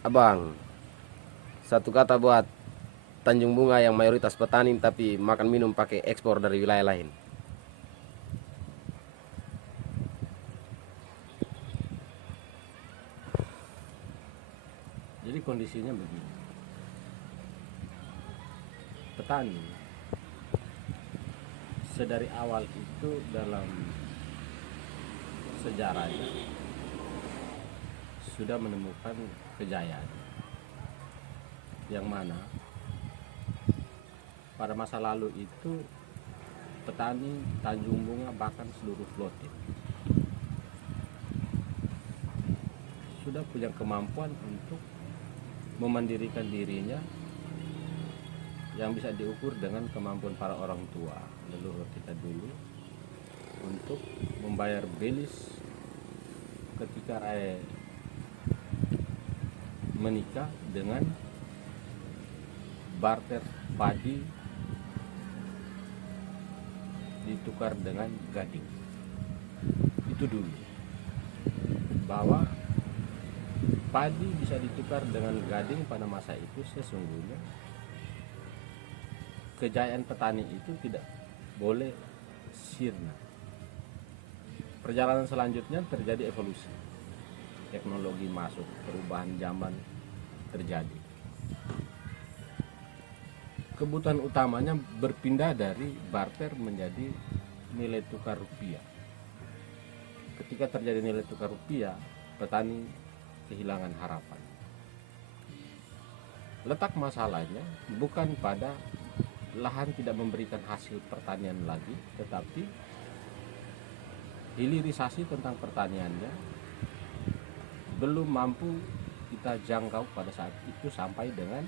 Abang, satu kata buat Tanjung Bunga yang mayoritas petani tapi makan minum pakai ekspor dari wilayah lain. Jadi kondisinya begini, petani sedari awal itu dalam sejarahnya sudah menemukan kejayaan, yang mana pada masa lalu itu petani Tanjung Bunga bahkan seluruh flotil sudah punya kemampuan untuk memandirikan dirinya, yang bisa diukur dengan kemampuan para orang tua leluhur kita dulu untuk membayar belis ketika menikah dengan barter padi ditukar dengan gading. Itu dulu, bahwa padi bisa ditukar dengan gading pada masa itu. Sesungguhnya kejayaan petani itu tidak boleh sirna. Perjalanan selanjutnya terjadi evolusi, teknologi masuk, perubahan zaman terjadi. Kebutuhan utamanya berpindah dari barter menjadi nilai tukar rupiah. Ketika terjadi nilai tukar rupiah, petani kehilangan harapan. Letak masalahnya bukan pada lahan tidak memberikan hasil pertanian lagi, tetapi hilirisasi tentang pertaniannya belum mampu kita jangkau pada saat itu sampai dengan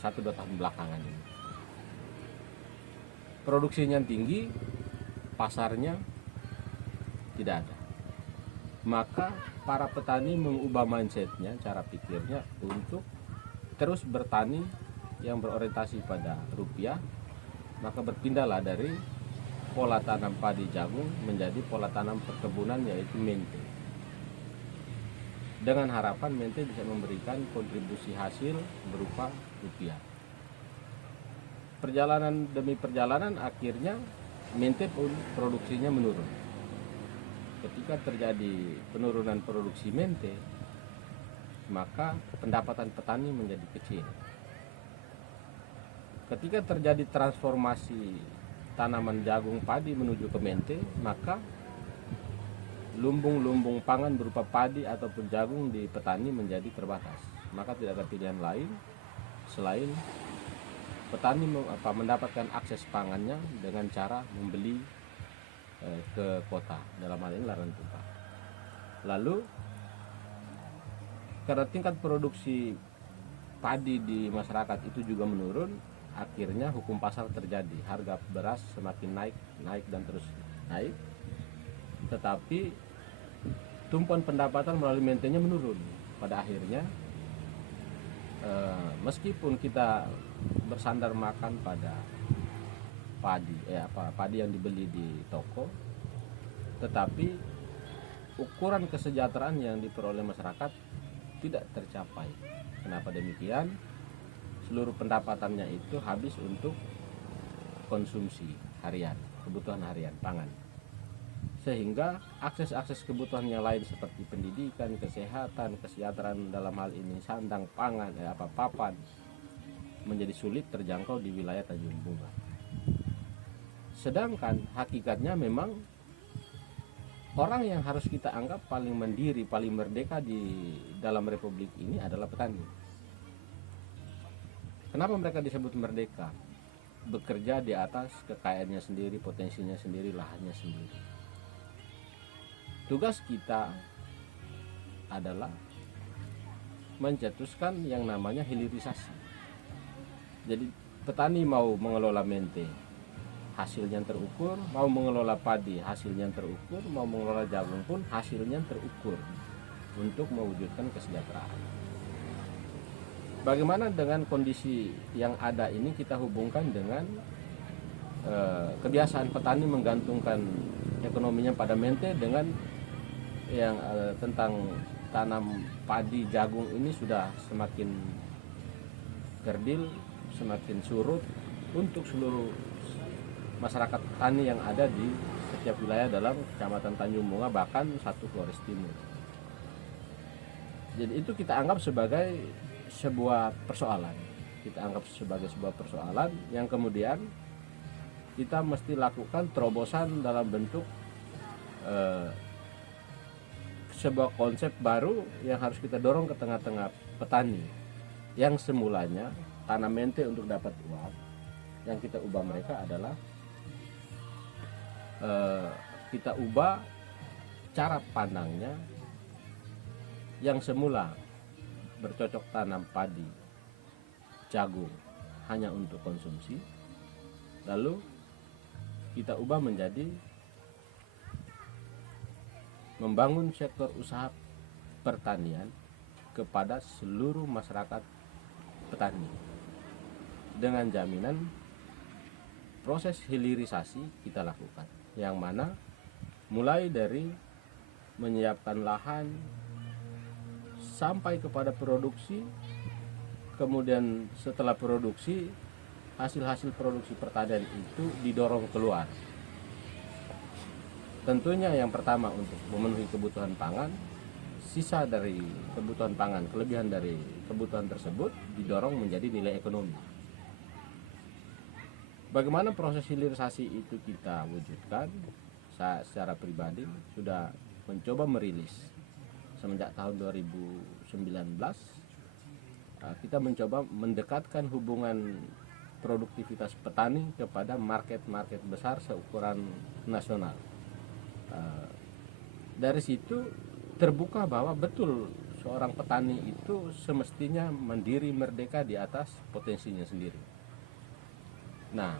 1-2 tahun belakangan ini. Produksinya tinggi, pasarnya tidak ada. Maka para petani mengubah mindsetnya, cara pikirnya untuk terus bertani yang berorientasi pada rupiah. Maka berpindahlah dari pola tanam padi jagung menjadi pola tanam perkebunan, yaitu mente, dengan harapan mente bisa memberikan kontribusi hasil berupa rupiah. Perjalanan demi perjalanan, akhirnya mente pun produksinya menurun. Ketika terjadi penurunan produksi mente, maka pendapatan petani menjadi kecil. Ketika terjadi transformasi tanaman jagung padi menuju ke mente, maka lumbung-lumbung pangan berupa padi ataupun jagung di petani menjadi terbatas. Maka tidak ada pilihan lain selain petani mendapatkan akses pangannya dengan cara membeli ke kota, dalam hal ini Laran Tuka. Lalu karena tingkat produksi padi di masyarakat itu juga menurun, akhirnya hukum pasar terjadi. Harga beras semakin naik dan terus naik, tetapi tumpuan pendapatan melalui maintenance menurun. Pada akhirnya meskipun kita bersandar makan pada padi yang dibeli di toko, tetapi ukuran kesejahteraan yang diperoleh masyarakat tidak tercapai. Kenapa demikian? Seluruh pendapatannya itu habis untuk konsumsi harian, kebutuhan harian pangan, sehingga akses kebutuhan yang lain seperti pendidikan, kesehatan, kesejahteraan, dalam hal ini sandang pangan, papan, menjadi sulit terjangkau di wilayah Tanjung Bunga. Sedangkan hakikatnya memang orang yang harus kita anggap paling mandiri, paling merdeka di dalam republik ini adalah petani. Kenapa mereka disebut merdeka? Bekerja di atas kekayaannya sendiri, potensinya sendiri, lahannya sendiri. Tugas kita adalah mencetuskan yang namanya hilirisasi. Jadi petani mau mengelola mente, hasilnya terukur, mau mengelola padi, hasilnya terukur, mau mengelola jagung pun hasilnya terukur, untuk mewujudkan kesejahteraan. Bagaimana dengan kondisi yang ada ini kita hubungkan dengan kebiasaan petani menggantungkan ekonominya pada mente, dengan yang tentang tanam padi jagung ini sudah semakin kerdil, semakin surut untuk seluruh masyarakat tani yang ada di setiap wilayah dalam Kecamatan Tanjung Bunga, bahkan satu Flores Timur. Jadi itu kita anggap sebagai sebuah persoalan. Kita anggap sebagai sebuah persoalan yang kemudian kita mesti lakukan terobosan dalam bentuk sebuah konsep baru yang harus kita dorong ke tengah-tengah petani yang semulanya tanam mente untuk dapat uang. Yang kita ubah mereka adalah kita ubah cara pandangnya yang semula bercocok tanam padi jagung hanya untuk konsumsi, lalu kita ubah menjadi membangun sektor usaha pertanian kepada seluruh masyarakat petani dengan jaminan proses hilirisasi kita lakukan, yang mana mulai dari menyiapkan lahan sampai kepada produksi, kemudian setelah produksi hasil-hasil produksi pertanian itu didorong keluar. Tentunya yang pertama untuk memenuhi kebutuhan pangan, sisa dari kebutuhan pangan, kelebihan dari kebutuhan tersebut didorong menjadi nilai ekonomi. Bagaimana proses hilirisasi itu kita wujudkan? Saya secara pribadi sudah mencoba merilis semenjak tahun 2019. Kita mencoba mendekatkan hubungan produktivitas petani kepada market-market besar seukuran nasional. Dari situ terbuka bahwa betul seorang petani itu semestinya mandiri, merdeka di atas potensinya sendiri. Nah,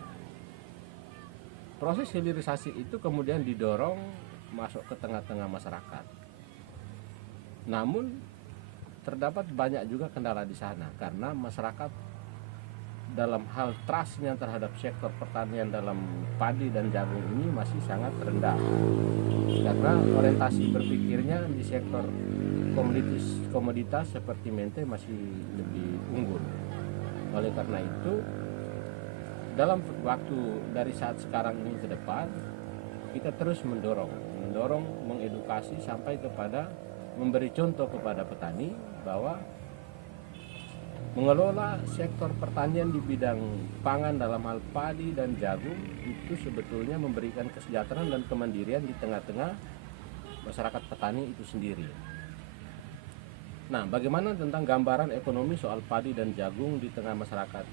proses hilirisasi itu kemudian didorong masuk ke tengah-tengah masyarakat. Namun terdapat banyak juga kendala di sana karena masyarakat dalam hal trustnya terhadap sektor pertanian dalam padi dan jagung ini masih sangat rendah, karena orientasi berpikirnya di sektor komoditas seperti mente masih lebih unggul. Oleh karena itu, dalam waktu dari saat sekarang ini ke depan, kita terus mendorong, mengedukasi sampai kepada memberi contoh kepada petani bahwa mengelola sektor pertanian di bidang pangan dalam hal padi dan jagung itu sebetulnya memberikan kesejahteraan dan kemandirian di tengah-tengah masyarakat petani itu sendiri. Nah, bagaimana tentang gambaran ekonomi soal padi dan jagung di tengah masyarakat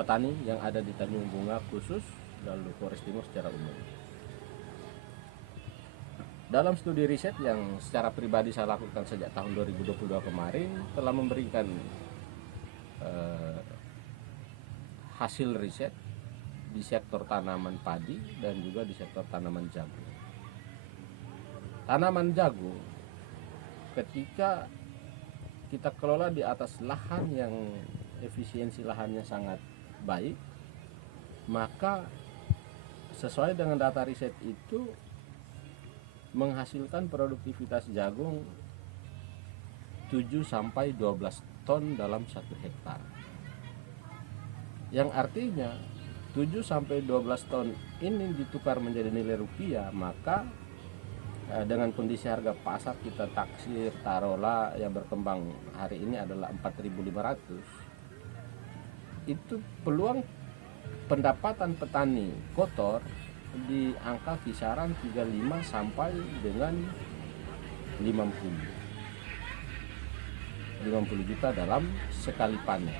petani yang ada di Tanjung Bunga khusus, lalu Flores Timur secara umum? Dalam studi riset yang secara pribadi saya lakukan sejak tahun 2022 kemarin telah memberikan hasil riset di sektor tanaman padi dan juga di sektor tanaman jagung. Tanaman jagung ketika kita kelola di atas lahan yang efisiensi lahannya sangat baik, maka sesuai dengan data riset itu menghasilkan produktivitas jagung 7-12 ton dalam 1 hektar. Yang artinya 7-12 ton ini ditukar menjadi nilai rupiah, maka dengan kondisi harga pasar kita taksir taruhlah yang berkembang hari ini adalah 4.500, itu peluang pendapatan petani kotor di angka kisaran 35 sampai dengan 50 juta dalam sekali panen.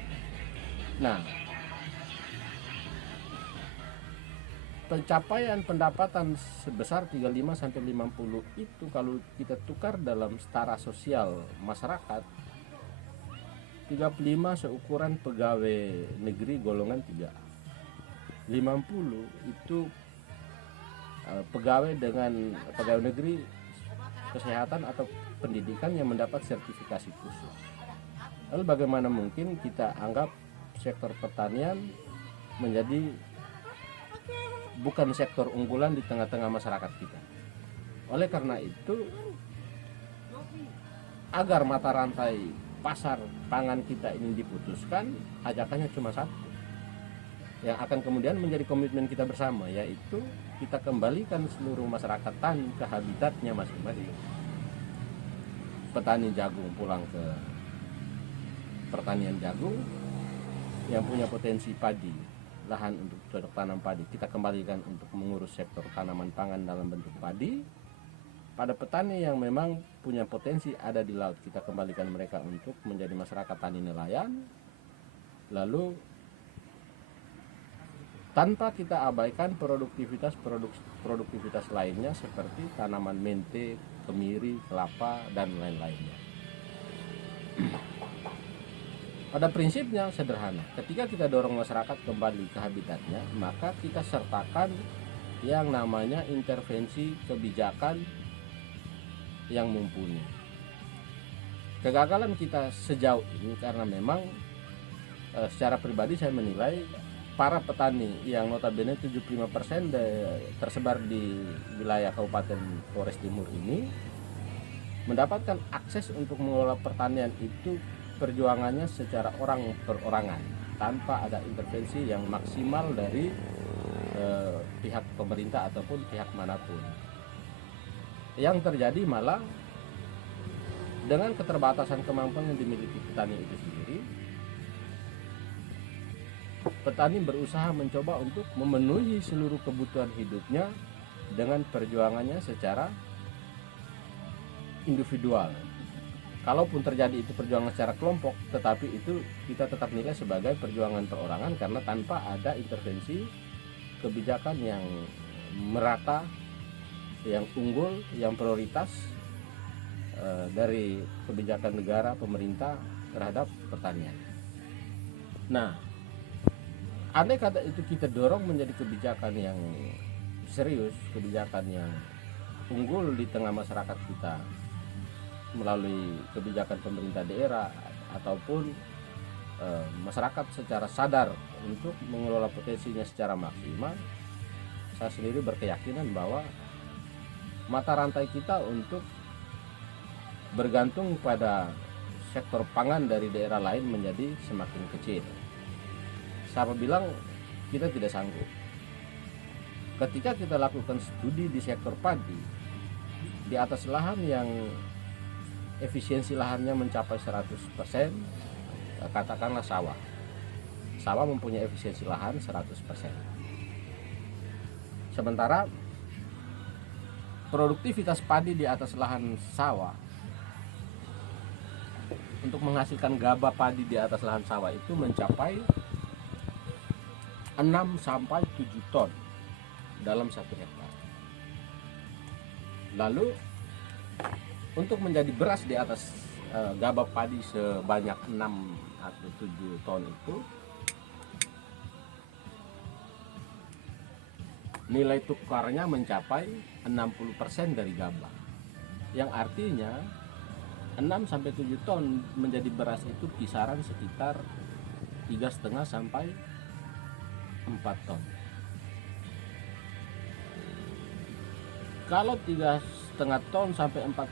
Nah, pencapaian pendapatan sebesar 35 sampai 50 itu kalau kita tukar dalam setara sosial masyarakat, 35 seukuran pegawai negeri golongan 3, 50 itu pegawai negeri kesehatan atau pendidikan yang mendapat sertifikasi khusus. Lalu bagaimana mungkin kita anggap sektor pertanian menjadi bukan sektor unggulan di tengah-tengah masyarakat kita? Oleh karena itu, agar mata rantai pasar pangan kita ini diputuskan, ajakannya cuma satu yang akan kemudian menjadi komitmen kita bersama, yaitu kita kembalikan seluruh masyarakat tani ke habitatnya masing-masing. Petani jagung pulang ke pertanian jagung, yang punya potensi padi, lahan untuk cocok tanam padi, kita kembalikan untuk mengurus sektor tanaman pangan dalam bentuk padi. Pada petani yang memang punya potensi ada di laut, kita kembalikan mereka untuk menjadi masyarakat tani nelayan. Lalu tanpa kita abaikan produktivitas lainnya seperti tanaman mente, kemiri, kelapa, dan lain-lainnya. Pada prinsipnya sederhana, ketika kita dorong masyarakat kembali ke habitatnya, maka kita sertakan yang namanya intervensi kebijakan yang mumpuni. Kegagalan kita sejauh ini karena memang secara pribadi saya menilai para petani yang notabene 75% tersebar di wilayah Kabupaten Flores Timur ini mendapatkan akses untuk mengelola pertanian itu perjuangannya secara orang perorangan tanpa ada intervensi yang maksimal dari pihak pemerintah ataupun pihak manapun. Yang terjadi malah dengan keterbatasan kemampuan yang dimiliki petani itu sendiri, petani berusaha mencoba untuk memenuhi seluruh kebutuhan hidupnya dengan perjuangannya secara individual. Kalaupun terjadi itu perjuangan secara kelompok, tetapi itu kita tetap nilai sebagai perjuangan perorangan karena tanpa ada intervensi kebijakan yang merata, yang unggul, yang prioritas dari kebijakan negara, pemerintah terhadap pertanian. Nah, andai kata itu kita dorong menjadi kebijakan yang serius, kebijakan yang unggul di tengah masyarakat kita melalui kebijakan pemerintah daerah ataupun masyarakat secara sadar untuk mengelola potensinya secara maksimal, saya sendiri berkeyakinan bahwa mata rantai kita untuk bergantung pada sektor pangan dari daerah lain menjadi semakin kecil. Siapa bilang kita tidak sanggup? Ketika kita lakukan studi di sektor padi, di atas lahan yang efisiensi lahannya mencapai 100%, katakanlah sawah. Sawah mempunyai efisiensi lahan 100%. Sementara produktivitas padi di atas lahan sawah untuk menghasilkan gabah padi di atas lahan sawah itu mencapai 6 sampai 7 ton dalam 1 hektar. Lalu untuk menjadi beras di atas gabah padi sebanyak 6 atau 7 ton itu, nilai tukarnya mencapai 60% dari gabah. Yang artinya 6 sampai 7 ton menjadi beras itu kisaran sekitar 3,5 sampai 4 ton. Kalau 3,5 ton sampai 4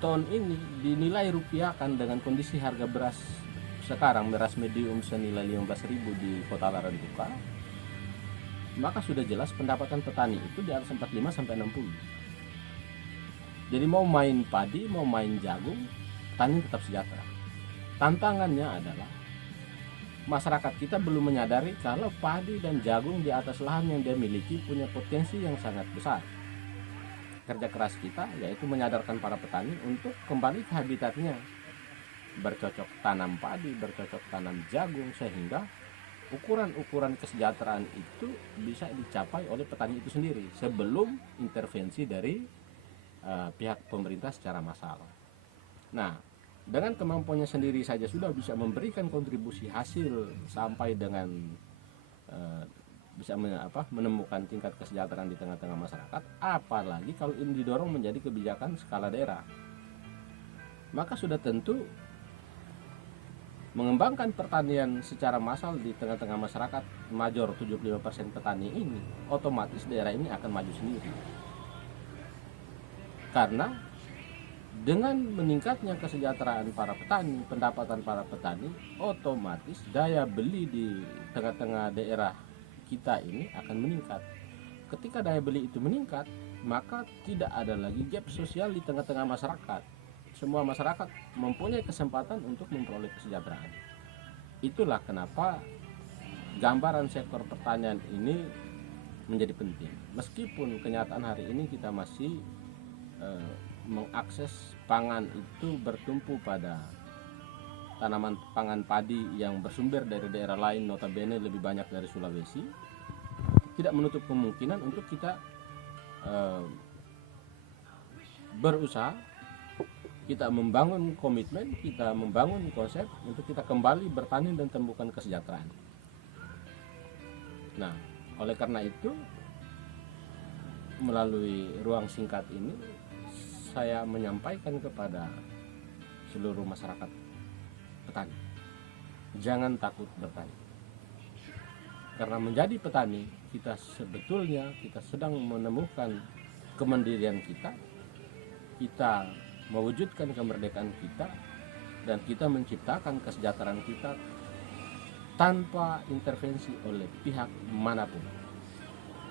ton ini dinilai rupiahkan dengan kondisi harga beras sekarang, beras medium senilai 15.000 di Kota Larantuka, maka sudah jelas pendapatan petani itu di atas 45 sampai 60. Jadi mau main padi, mau main jagung, petani tetap sejahtera. Tantangannya adalah masyarakat kita belum menyadari kalau padi dan jagung di atas lahan yang dia miliki punya potensi yang sangat besar. Kerja keras kita yaitu menyadarkan para petani untuk kembali ke habitatnya, bercocok tanam padi, bercocok tanam jagung, sehingga ukuran-ukuran kesejahteraan itu bisa dicapai oleh petani itu sendiri sebelum intervensi dari pihak pemerintah secara massal. Nah, dengan kemampuannya sendiri saja sudah bisa memberikan kontribusi hasil sampai dengan bisa menemukan tingkat kesejahteraan di tengah-tengah masyarakat, apalagi kalau ini didorong menjadi kebijakan skala daerah, maka sudah tentu mengembangkan pertanian secara massal di tengah-tengah masyarakat major 75% petani ini, otomatis daerah ini akan maju sendiri. Karena Dengan meningkatnya kesejahteraan para petani, pendapatan para petani, otomatis daya beli di tengah-tengah daerah kita ini akan meningkat. Ketika daya beli itu meningkat, maka tidak ada lagi gap sosial di tengah-tengah masyarakat. Semua masyarakat mempunyai kesempatan untuk memperoleh kesejahteraan. Itulah kenapa gambaran sektor pertanian ini menjadi penting. Meskipun kenyataan hari ini kita masih mengakses pangan itu bertumpu pada tanaman pangan padi yang bersumber dari daerah lain, notabene lebih banyak dari Sulawesi, tidak menutup kemungkinan untuk kita berusaha, kita membangun komitmen, kita membangun konsep untuk kita kembali bertani dan temukan kesejahteraan. Nah, oleh karena itu, melalui ruang singkat ini, saya menyampaikan kepada seluruh masyarakat petani, jangan takut bertani. Karena menjadi petani, kita sebetulnya kita sedang menemukan kemandirian kita, kita mewujudkan kemerdekaan kita, dan kita menciptakan kesejahteraan kita tanpa intervensi oleh pihak manapun.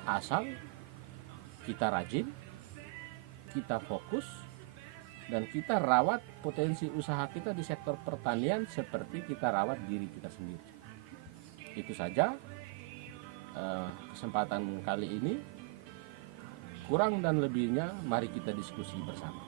Asal kita rajin, kita fokus, dan kita rawat potensi usaha kita di sektor pertanian seperti kita rawat diri kita sendiri. Itu saja kesempatan kali ini. Kurang dan lebihnya mari kita diskusi bersama.